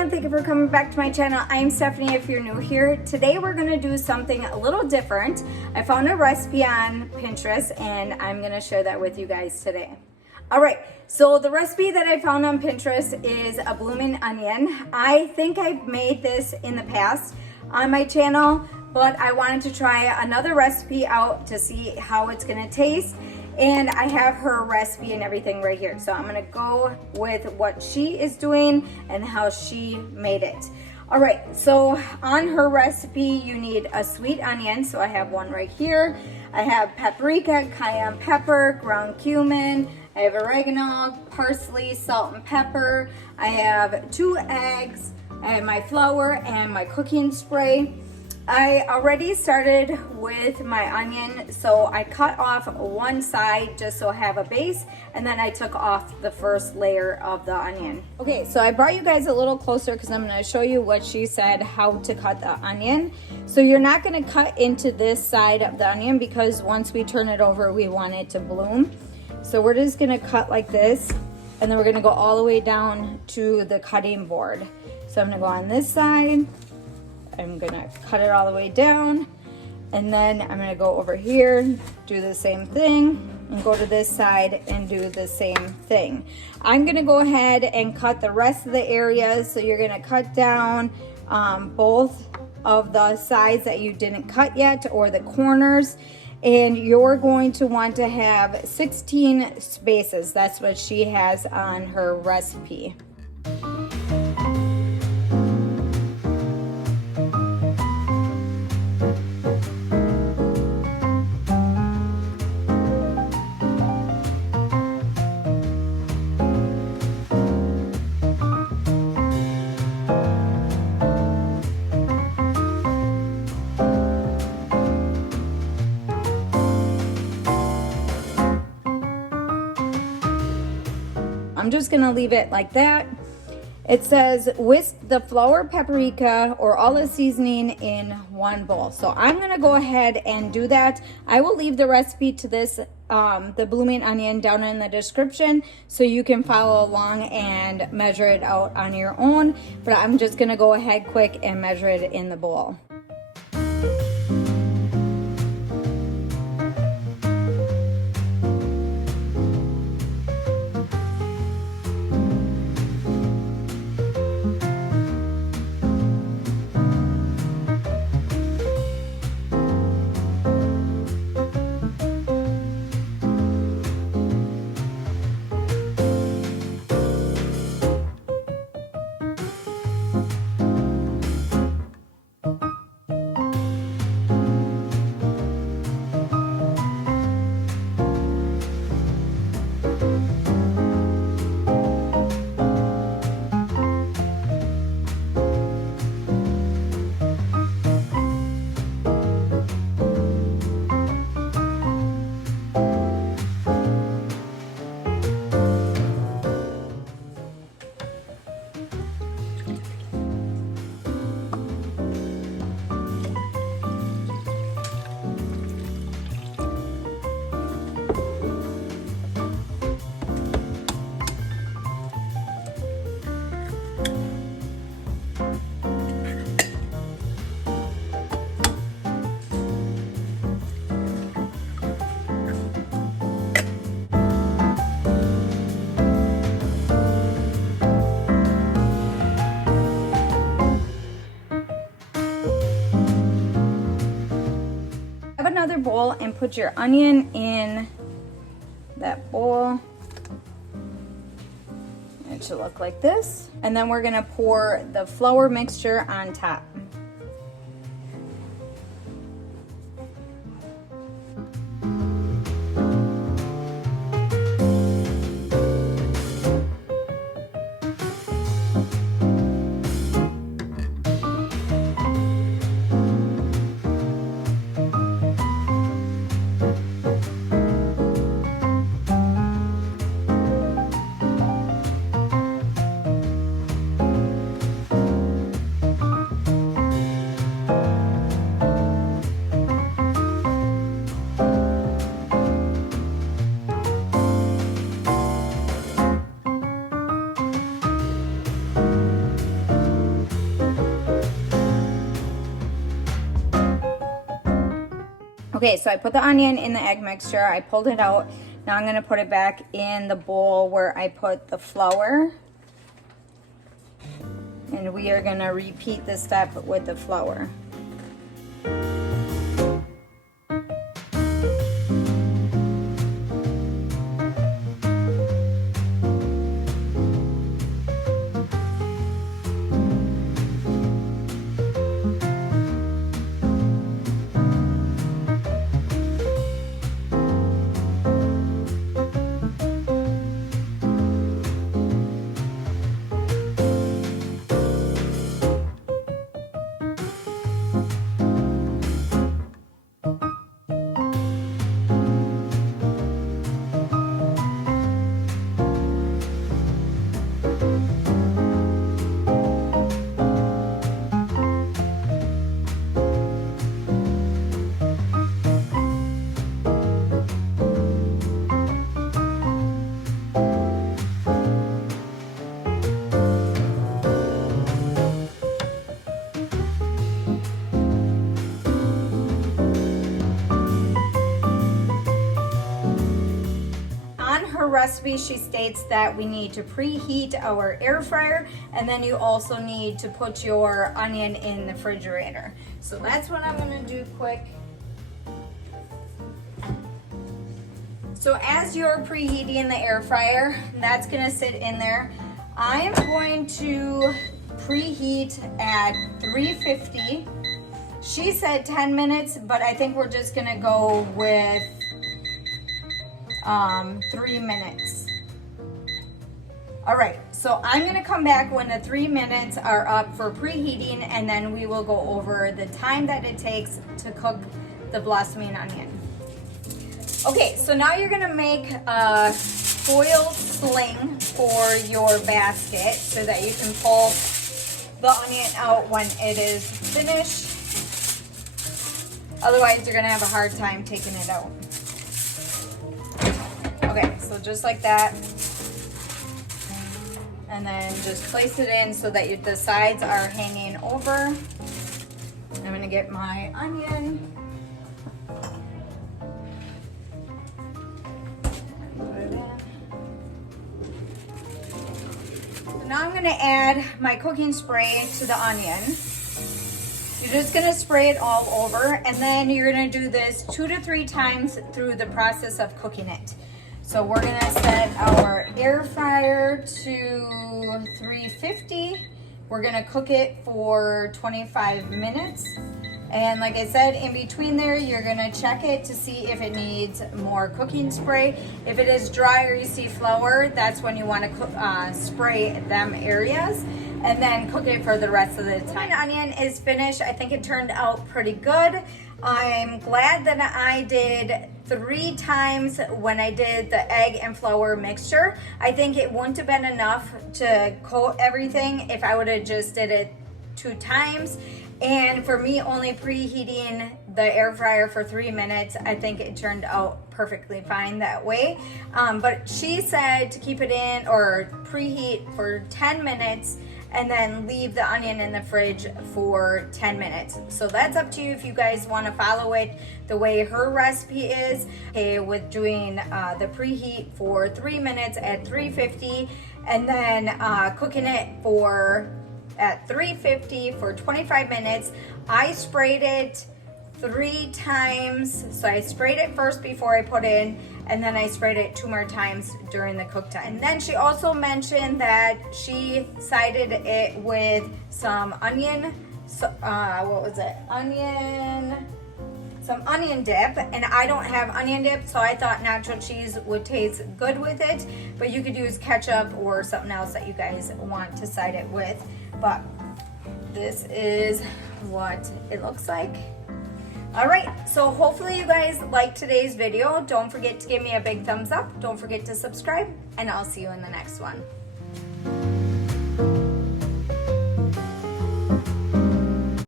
everyone, thank you for coming back to my channel. I'm Stephanie if you're new here. Today we're gonna do something a little different. I found a recipe on Pinterest and I'm gonna share that with you guys today. All right, so the recipe that I found on Pinterest is a blooming onion. I think I've made this in the past on my channel, but I wanted to try another recipe out to see how it's gonna taste. And I have her recipe and everything right here. So I'm gonna go with what she is doing and how she made it. All right, so on her recipe, you need a sweet onion. So I have one right here. I have paprika, cayenne pepper, ground cumin. I have oregano, parsley, salt and pepper. I have 2 eggs. I have my flour and my cooking spray. I already started with my onion, so I cut off one side just so I have a base, and then I took off the first layer of the onion. Okay, so I brought you guys a little closer because I'm going to show you what she said, how to cut the onion. So you're not going to cut into this side of the onion because once we turn it over, we want it to bloom. So we're just going to cut like this, and then we're going to go all the way down to the cutting board. So I'm going to go on this side. I'm gonna cut it all the way down, and then I'm gonna go over here, do the same thing, and go to this side and do the same thing. I'm gonna go ahead and cut the rest of the areas. So you're gonna cut down both of the sides that you didn't cut yet, or the corners, and you're going to want to have 16 spaces. That's what she has on her recipe. I'm just gonna leave it like that. It says whisk the flour, paprika, or all the seasoning in one bowl. So I'm gonna go ahead and do that. I will leave the recipe to this, the blooming onion, down in the description so you can follow along and measure it out on your own. But I'm just gonna go ahead quick and measure it in the bowl. Another bowl and put your onion in that bowl. It should look like this. And then we're gonna pour the flour mixture on top. Okay, so I put the onion in the egg mixture. I pulled it out. Now I'm gonna put it back in the bowl where I put the flour. And we are gonna repeat this step with the flour. Recipe, she states that we need to preheat our air fryer, and then you also need to put your onion in the refrigerator. So that's what I'm going to do quick. So as you're preheating the air fryer, that's going to sit in there. I'm going to preheat at 350. She said 10 minutes, but I think we're just going to go with 3 minutes. All right, so I'm gonna come back when the 3 minutes are up for preheating, and then we will go over the time that it takes to cook the blossoming onion. Okay, so now you're gonna make a foil sling for your basket so that you can pull the onion out when it is finished. Otherwise, you're gonna have a hard time taking it out. Okay, so just like that. And then just place it in so that the sides are hanging over. I'm gonna get my onion. Put it in. So now I'm gonna add my cooking spray to the onion. You're just gonna spray it all over, and then you're gonna do this 2 to 3 times through the process of cooking it. So we're gonna set our air fryer to 350. We're gonna cook it for 25 minutes. And like I said, in between there, you're gonna check it to see if it needs more cooking spray. If it is dry or you see flour, that's when you wanna spray them areas, and then cook it for the rest of the time. The onion is finished. I think it turned out pretty good. I'm glad that I did 3 times when I did the egg and flour mixture. I think it wouldn't have been enough to coat everything if I would have just did it 2 times. And for me, only preheating the air fryer for 3 minutes, I think it turned out perfectly fine that way. But she said to keep it in or preheat for 10 minutes and then leave the onion in the fridge for 10 minutes. So that's up to you if you guys want to follow it the way her recipe is. Okay, with doing the preheat for 3 minutes at 350 and then cooking it at 350 for 25 minutes. I sprayed it 3 times. So I sprayed it first before I put in, and then I sprayed it 2 more times during the cook time. And then she also mentioned that she sided it with some onion, some onion dip, and I don't have onion dip, so I thought nacho cheese would taste good with it, but you could use ketchup or something else that you guys want to side it with. But this is what it looks like. All right, so hopefully you guys liked today's video. Don't forget to give me a big thumbs up. Don't forget to subscribe, and I'll see you in the next one.